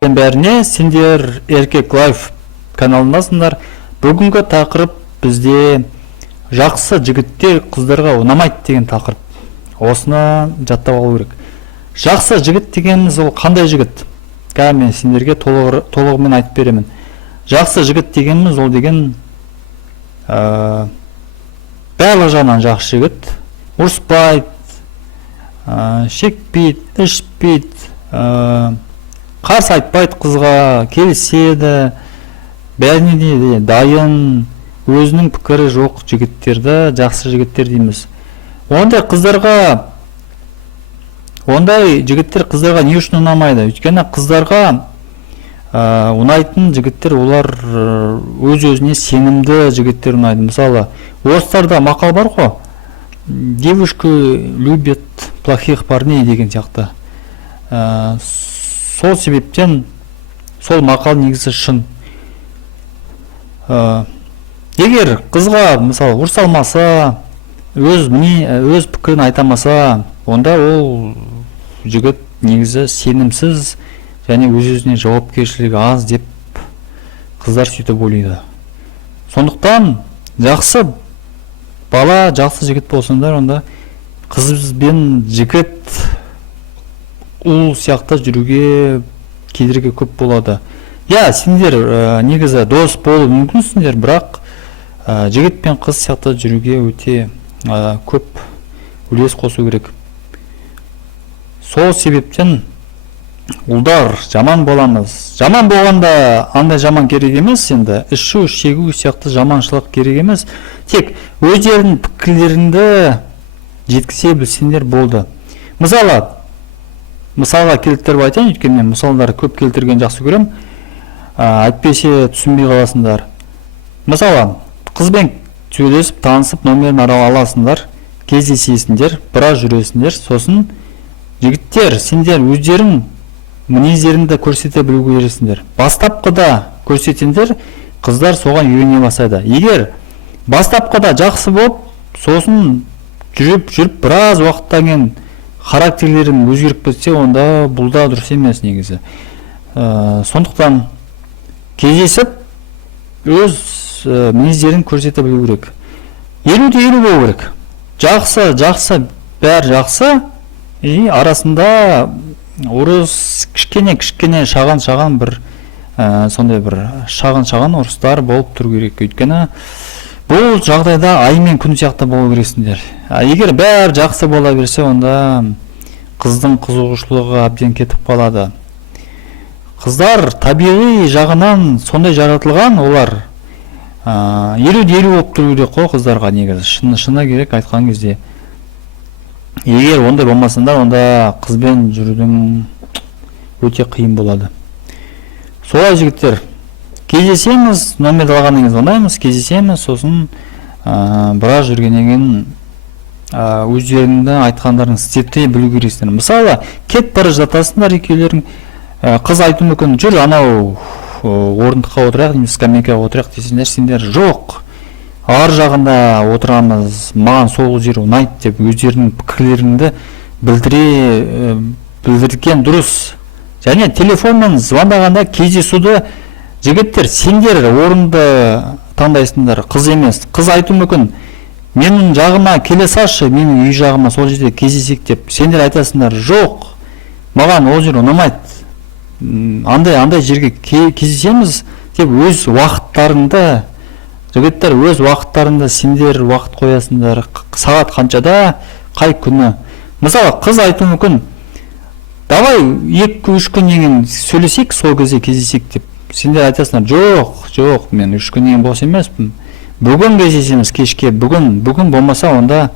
Бәріне сендер Еркек Лайф каналындасыңдар. Бүгінгі тақырып бізде жақсы жігіттер қыздарға ұнамайды деген тақырып. Осыны жаттап алу керек. Жақсы жігіт дегеніміз ол қандай жігіт? Қазір мен сендерге толығымен айтып беремін. Жақсы жігіт дегеніміз ол деген барлық жағынан жақсы жігіт. Ұрыспайды, шекпейді, ішпейді, қарсы айтпайды қызға, келіседі, бәріне де дайын, өзінің пікірі жоқ жігіттерді жақсы жігіттер дейміз. Ондай жігіттер қыздарға не үшін ұнамайды? Өйткені қыздарға ұнайтын жігіттер олар өз-өзіне сенімді жігіттер ұнайды. Мысалы, орыстарда мақал бар ғой, девушка любит плохих парней деген сияқты. Сол себептен сол мақал негізі шын. Егер қызға мысалы ұрсалмаса, өз пікірін айтамаса, онда ол жігіт негізі сенімсіз және өз-өзіне жауапкершілігі аз деп қыздар сөйтіп ойлайды. Сондықтан жақсы бала, жақсы жігіт болсаңдар, онда қыз бен жігіт ұл сияқты жүруге кедергі көп болады. Сендер негізі дос болу мүмкінсіңдер, бірақ жігіт пен қыз сияқты жүруге өте көп үлес қосу керек. Сол себептен ұлдар жаман боламыз. Жаман болғанда андай жаман керек емес, енді ішу, шегу сияқты жаманшылық керек емес. Тек өздерінің пікірлеріңді жеткізе білсеңдер болды. Мысалға келтіріп айтайын, өйткені мен мысалдарды көп келтірген жақсы көрем. Әйтпесе түсінбей қаласыңдар. Мысалы, қызбен сөйлесіп, танысып, номерін аласыңдар, кездесесіңдер, біраз жүресіңдер. Сосын жігіттер, сендер өздерің мінездеріңді көрсете білу керексіңдер. Бастапқыда көрсетіңдер, қыздар соған үйрене бастайды. Егер бастапқыда жақсы болып, сосын жүріп біраз уақыттан кейін характерлерін өзгеріп кетсе, онда бұл да дұрыс емес негізі. Сондықтан кездесіп, өз мінездерін көрсете білу керек. 50-50 болу керек. Жақсы, бәрі жақсы, арасында ұрыс кішкене шаған бір сондай бір шаған ұрыстар болып тұру керек. Өйткені бұл жағдайда ай мен күн сияқты болу керексіңдер. Егер бәрі жақсы бола берсе, онда қыздың қызығушылығы әбден кетіп қалады. Қыздар табиғи жағынан сондай жаратылған, олар 50-50 болып тұру керек қой қыздарға негізі. Шыны керек айтқан кезде. Егер ондай болмасаңдар, онда қызбен жүрудің өте қиын болады. Солай жігіттер, кездесеміз, номерді алғаныңыз оңаймыз, кездесеміз, сосын біраз жүргеннен кейін өздеріңді айтқандарын істете білу керексіңдер. Мысалы, кет бара жатасыңдар екеулерің, қыз айтуы мүмкін, жүр анау орындыққа отырайық, немесе скамейкаға отырайық десеңдер, сендер жоқ, ар жағында отырамыз, маған сол жер ұнайды деп өздерінің пікірлеріңді білдірген дұрыс. Және телефонмен звондағанда кездесуді жігіттер, сендер орынды таңдайсыңдар, қыз емес. Қыз айту мүмкін, менің жағыма келе салшы, менің үй жағыма сол жерде кездесек деп. Сендер айтасыңдар, жоқ, маған ол жер ұнамайды, андай жерге кездесеміз деп өз уақыттарында, жігіттер өз уақыттарында сендер уақыт қоясыңдар, сағат қаншада, қай күні. Мысалы, қыз айту мүмкін, давай 2-3 күннен кейін сөйлесек, сол кезде кездесек деп. Сендер айтасыңдар, жоқ, мен 3 күннен кейін бос емеспін. Бүгін кездесеміз кешке, бүгін болмаса, онда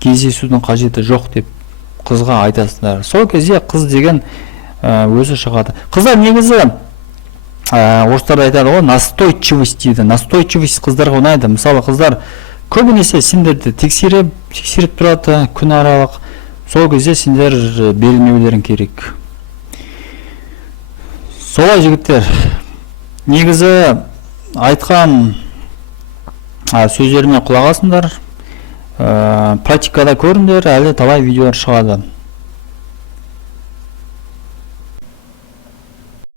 кездесудің қажеті жоқ деп қызға айтасыңдар. Сол кезде қыз деген өзі шығады. Қыздар негізі орыстар айтады ғой, настойчивость дейді. Настойчивость қыздарға ұнайды. Мысалы, қыздар көбінесе сендерді тексеріп тұрады күн аралық. Сол кезде сендер берілмеулерің керек. Солай жігіттер, негізі айтқан сөздеріне құлақ асыңдар, практикада көріңдер, әлі талай видеолар шығады.